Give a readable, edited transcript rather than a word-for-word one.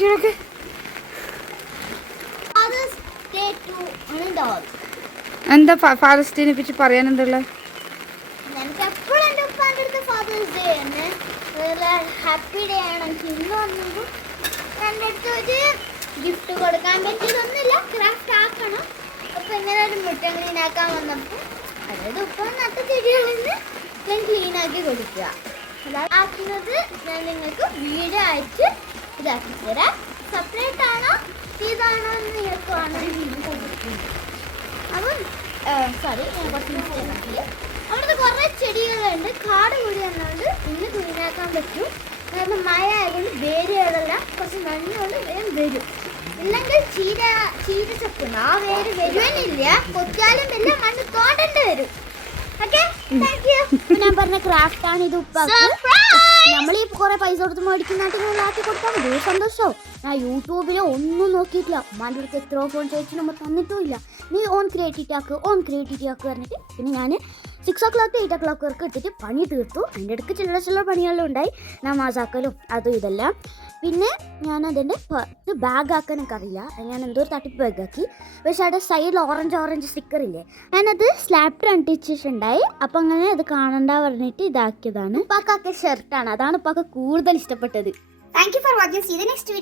ശരിയൊക്കെ എന്താ ഫാദേഴ്സ് ഡേനെ പറ്റി പറയാൻ എന്തുള്ള? എനിക്ക് എപ്പോഴും എൻ്റെ ഉപ്പാൻ്റെ അടുത്ത് ഫാദേഴ്സ് ഡേ തന്നെ ഹാപ്പി ഡേ ആണ്. ഇന്ന് വന്നതും എൻ്റെ അടുത്ത് ഒരു ഗിഫ്റ്റ് കൊടുക്കാൻ പറ്റിയതൊന്നുമില്ല, ക്രാഫ്റ്റ് ആക്കണം. അപ്പോൾ ഇങ്ങനെ ഒരു മുറ്റം ക്ലീൻ ആക്കാൻ വന്നപ്പോൾ അതായത് ഉപ്പ നട്ട ചെടികളിൽ നിന്ന് ഞാൻ ക്ലീൻ ആക്കി കൊടുക്കുക. അതായത് ആക്കുന്നത് ഞാൻ നിങ്ങൾക്ക് വീഡിയോ അയച്ച് ഇതാക്കി തരാം. സെപ്പറേറ്റ് ആണോ ഇതാണോ എന്ന് നിങ്ങൾക്ക് വേണം വീഡിയോ കൊടുക്കുന്നത്. അപ്പം സോറി ഞാൻ കുറച്ച് മിസ്റ്റേക്ക് ആക്കി. അവിടുത്തെ കുറേ ചെടികളുണ്ട്, കാട് കൂടി വന്നുകൊണ്ട് ഇന്ന് ക്ലീനാക്കാൻ പറ്റും. കാരണം മഴ ആയതുകൊണ്ട് വേരുകളെല്ലാം കുറച്ച് നനഞ്ഞുകൊണ്ട് വേഗം വരും. ഇല്ലെങ്കിൽ ചീരച്ചപ്പുണ്ട്, ആ വേര് വരുവാനില്ല, കൊത്തിയാലും എല്ലാം മണ്ണ് തോണ്ടേണ്ടി വരും. Okay, thank you. ഞാൻ പറഞ്ഞ ക്രാഫ്റ്റ് ആണ് ഇത്. നമ്മൾ ഈ കുറെ പൈസ കൊടുത്ത് മേടിക്കുന്നാട്ടി കൊടുത്താൽ മതി, സന്തോഷവും. ഞാൻ യൂട്യൂബിൽ ഒന്നും നോക്കിയിട്ടില്ല, ഉമ്മാൻ്റെ അടുത്ത് എത്രയോ ഫോൺ ചോദിച്ചു നമ്മൾ തന്നിട്ടുമില്ല. നീ ഓൺ ക്രിയേറ്റിവിറ്റി ആക്ക് പറഞ്ഞിട്ട് പിന്നെ ഞാൻ 6 o'clock 8 o'clock വർക്ക് ഇട്ടിട്ട് പണി തീർത്തു. അതിൻ്റെ ഇടയ്ക്ക് ചില പണിയെല്ലാം ഉണ്ടായി, നമാസാക്കലും അതും ഇതെല്ലാം. പിന്നെ ഞാൻ അതിൻ്റെ ബാഗ് ആക്കാൻ എനിക്കറിയില്ല, ഞാൻ എന്തോ ഒരു തട്ടിപ്പ് ബാഗാക്കി. പക്ഷേ അവിടെ സൈഡിൽ ഓറഞ്ച് സ്റ്റിക്കർ ഇല്ലേ, ഞാനത് സ്ലാബ് അണ്ടിച്ചിട്ടുണ്ടായി. അപ്പം അങ്ങനെ അത് കാണണ്ട പറഞ്ഞിട്ട് ഇതാക്കിയതാണ്. ഉപ്പാക്കാക്കിയ ഷർട്ടാണ്, അതാണ് ഉപ്പാക്ക് കൂടുതൽ ഇഷ്ടപ്പെട്ടത്. Thank you for watching. See you next video.